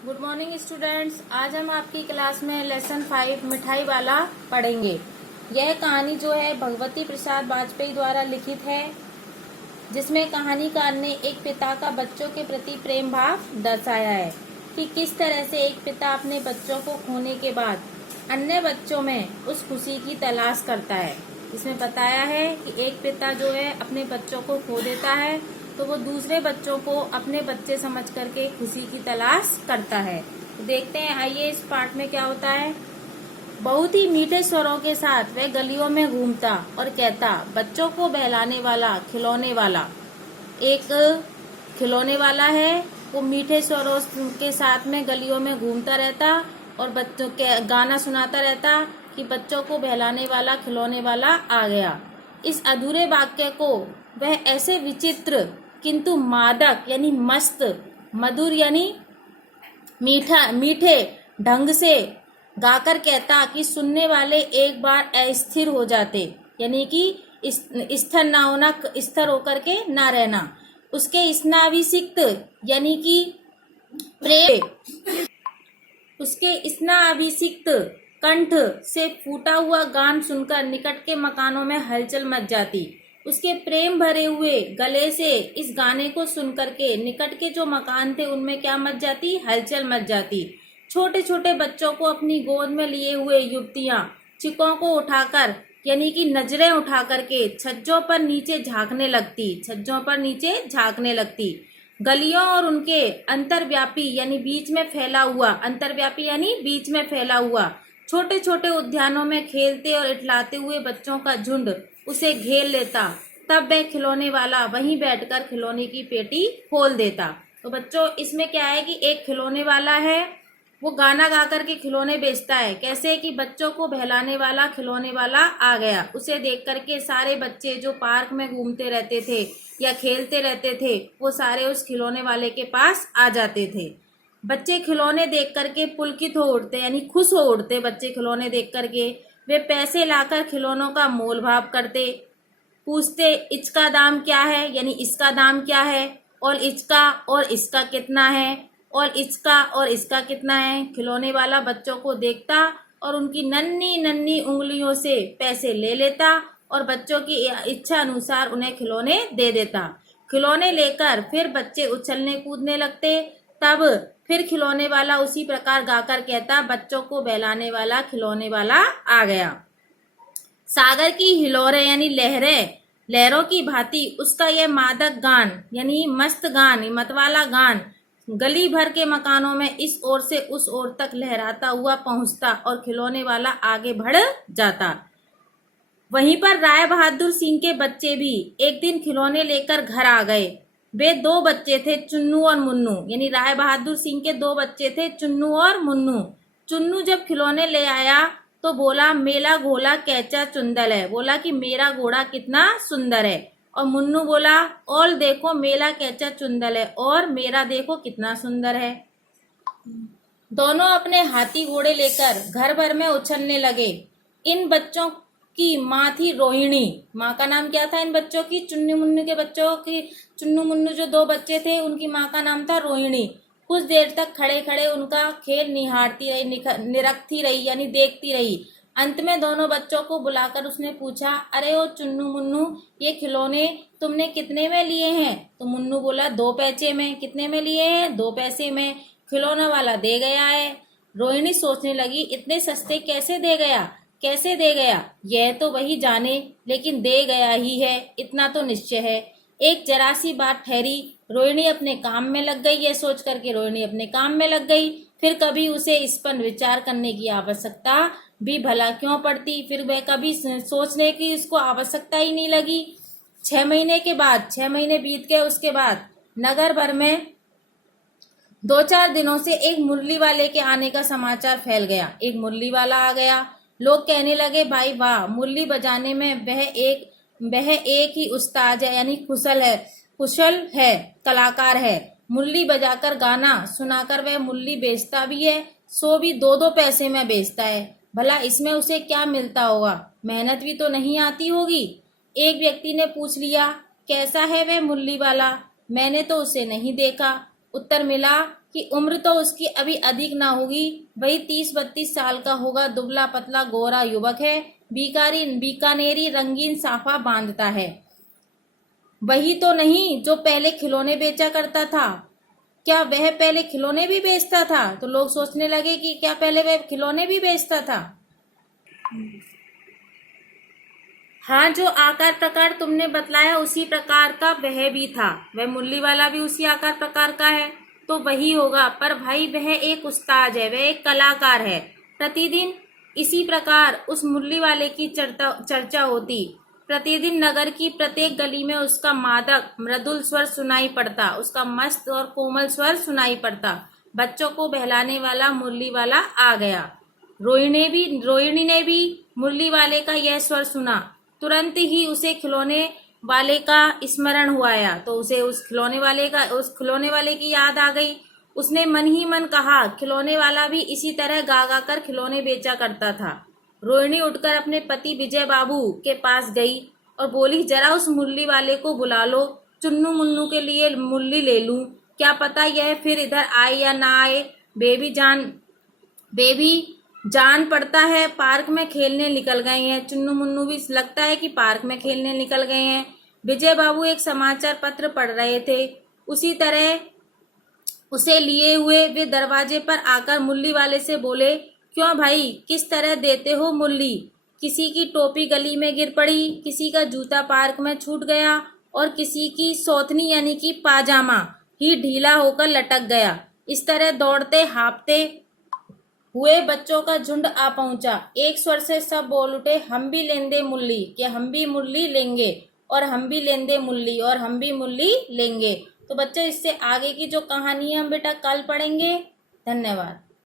Good morning students. आज हम आपकी क्लास में लेसन 5 मिठाई वाला पढ़ेंगे। यह कहानी जो है भगवती प्रसाद वाजपेयी द्वारा लिखित है, जिसमें कहानीकार ने एक पिता का बच्चों के प्रति प्रेम भाव दर्शाया है कि किस तरह से एक पिता अपने बच्चों को खोने के बाद अन्य बच्चों में उस खुशी की तलाश करता है। इसमें बताया है कि एक पिता जो है अपने बच्चों को खो देता है तो वो दूसरे बच्चों को अपने बच्चे समझ करके खुशी की तलाश करता है। तो देखते हैं, आइए इस पार्ट में क्या होता है। बहुत ही मीठे स्वरों के साथ वह गलियों में घूमता और कहता, बच्चों को बहलाने वाला खिलौने वाला। एक खिलौने वाला है, वो मीठे स्वरों के साथ में गलियों में घूमता रहता और बच्चों के गाना सुनाता रहता कि बच्चों को बहलाने वाला खिलौने वाला आ गया। इस अधूरे वाक्य को वह ऐसे विचित्र किंतु मादक यानी मस्त, मधुर यानी मीठे ढंग से गाकर कहता कि सुनने वाले एक बार अस्थिर हो जाते, यानी कि स्थिर ना होना, स्थिर होकर के ना रहना। उसके स्नाभिषिक्त यानी कि प्रेम, उसके स्नाभिषिक्त कंठ से फूटा हुआ गान सुनकर निकट के मकानों में हलचल मच जाती। उसके प्रेम भरे हुए गले से इस गाने को सुनकर के निकट के जो मकान थे उनमें क्या मच जाती, हलचल मच जाती। छोटे छोटे बच्चों को अपनी गोद में लिए हुए युवतियां चिकों को उठाकर यानी कि नजरें उठा करके छज्जों पर नीचे झांकने लगती। गलियों और उनके अंतर्व्यापी यानी बीच में फैला हुआ छोटे छोटे उद्यानों में खेलते और इठलाते हुए बच्चों का झुंड उसे घेर लेता। तब वह खिलौने वाला वहीं बैठकर खिलौने की पेटी खोल देता। तो बच्चों, इसमें क्या है कि एक खिलौने वाला है, वो गाना गा करके खिलौने बेचता है। कैसे कि बच्चों को बहलाने वाला खिलौने वाला आ गया। उसे देख करके सारे बच्चे जो पार्क में घूमते रहते थे या खेलते रहते थे, वो सारे उस खिलौने वाले के पास आ जाते थे। बच्चे खिलौने देख करके पुलकित हो उठते यानी खुश हो उठते। बच्चे खिलौने देख करके वे पैसे लाकर खिलौनों का मोल भाव करते, पूछते इसका दाम क्या है, यानी इसका दाम क्या है, और इसका कितना है, और इसका कितना है। खिलौने वाला बच्चों को देखता और उनकी नन्ही नन्ही उंगलियों से पैसे ले लेता और बच्चों की इच्छा अनुसार उन्हें खिलौने दे देता। खिलौने लेकर फिर बच्चे उछलने कूदने लगते। तब फिर खिलौने वाला उसी प्रकार गाकर कहता, बच्चों को बहलाने वाला खिलौने वाला आ गया। सागर की हिलोरें यानी लहरों की भांति उसका यह मादक गान यानी मस्त गान, मतवाला गान गली भर के मकानों में इस ओर से उस ओर तक लहराता हुआ पहुंचता और खिलौने वाला आगे बढ़ जाता। वहीं पर राय बहादुर सिंह के बच्चे भी एक दिन खिलौने लेकर घर आ गए। वे दो बच्चे थे, चुन्नू और मुन्नू, यानी राय बहादुर सिंह के दो बच्चे थे, चुन्नू और मुन्नू। चुन्नू जब खिलौने ले आया तो बोला, मेला घोड़ा कैचा चुंदल है, बोला कि मेरा घोड़ा कितना सुंदर है। और मुन्नू बोला, और देखो मेला कैचा चुंदल है और मेरा देखो कितना सुंदर है। दोनों अपने हाथी घोड़े लेकर घर भर में उछलने लगे। इन बच्चों की माँ थी रोहिणी। माँ का नाम क्या था इन बच्चों की, चुन्नू मुन्नू के बच्चों की, चुन्नू मुन्नू जो दो बच्चे थे उनकी माँ का नाम था रोहिणी। कुछ देर तक खड़े खड़े उनका खेल निहारती रही, निरखती रही यानी देखती रही। अंत में दोनों बच्चों को बुलाकर उसने पूछा, अरे ओ चुन्नू मुन्नू, ये खिलौने तुमने कितने में लिए हैं? तो मुन्नू बोला, 2 पैसे में। कितने में लिए हैं? 2 पैसे में। खिलौना वाला दे गया है। रोहिणी सोचने लगी, इतने सस्ते कैसे दे गया, यह तो वही जाने, लेकिन दे गया ही है, इतना तो निश्चय है। एक जरा सी बात ठहरी, रोहिणी अपने काम में लग गई। यह सोच करके रोहिणी अपने काम में लग गई। फिर कभी उसे इस पर विचार करने की आवश्यकता भी भला क्यों पड़ती, फिर वह कभी सोचने की उसको आवश्यकता ही नहीं लगी। 6 महीने बीत गए। उसके बाद नगर भर में 2-4 दिनों से एक मुरली वाले के आने का समाचार फैल गया। एक मुरली वाला आ गया। लोग कहने लगे, भाई वाह, मुरली बजाने में वह एक ही उस्ताद है, यानी कुशल है, कलाकार है। मुरली बजाकर गाना सुनाकर वह मुरली बेचता भी है, सो भी 2-2 पैसे में बेचता है। भला इसमें उसे क्या मिलता होगा, मेहनत भी तो नहीं आती होगी। एक व्यक्ति ने पूछ लिया, कैसा है वह मुरली वाला, मैंने तो उसे नहीं देखा। उत्तर मिला, कि उम्र तो उसकी अभी अधिक ना होगी, वही 30-32 साल का होगा, दुबला पतला गोरा युवक है, बीकानेरी रंगीन साफा बांधता है। वही तो नहीं जो पहले खिलौने बेचा करता था। क्या वह पहले खिलौने भी बेचता था? तो लोग सोचने लगे कि क्या पहले वह खिलौने भी बेचता था। हाँ, जो आकार प्रकार तुमने बतलाया उसी प्रकार का वह भी था। वह मुरली वाला भी उसी आकार प्रकार का है, तो वही होगा। पर भाई वह एक उस्ताद है, वह एक कलाकार है। प्रतिदिन इसी प्रकार उस मुरली वाले की चर्चा होती। प्रतिदिन नगर की प्रत्येक गली में उसका मादक मृदुल स्वर सुनाई पड़ता, उसका मस्त और कोमल स्वर सुनाई पड़ता। बच्चों को बहलाने वाला मुरली वाला आ गया। रोहिणी ने भी मुरली वाले का यह स्वर सुना। तुरंत ही उसे खिलौने वाले का स्मरण हुआ, तो उसे उस खिलौने वाले की याद आ गई। उसने मन ही मन कहा, खिलौने वाला भी इसी तरह गा गा कर खिलौने बेचा करता था। रोहिणी उठकर अपने पति विजय बाबू के पास गई और बोली, जरा उस मुरली वाले को बुला लो, चुन्नू मुन्नू के लिए मुरली ले लूं। क्या पता यह फिर इधर आए या ना आए। बेबी जान पड़ता है पार्क में खेलने निकल गए हैं। चुन्नू मुन्नू भी लगता है कि पार्क में खेलने निकल गए हैं। विजय बाबू एक समाचार पत्र पढ़ रहे थे। उसी तरह उसे लिए हुए वे दरवाजे पर आकर मुरली वाले से बोले, क्यों भाई, किस तरह देते हो मुरली? किसी की टोपी गली में गिर पड़ी, किसी का जूता पार्क में छूट गया और किसी की सौतनी यानी कि पाजामा ही ढीला होकर लटक गया। इस तरह दौड़ते हाँफते हुए बच्चों का झुंड आ पहुंचा। एक स्वर से सब बोल उठे, हम भी लेंदे मुरली, कि हम भी मुरली लेंगे, और हम भी लेंदे मुरली, और हम भी मुरली लेंगे। तो बच्चों, इससे आगे की जो कहानी है हम बेटा कल पढ़ेंगे। धन्यवाद।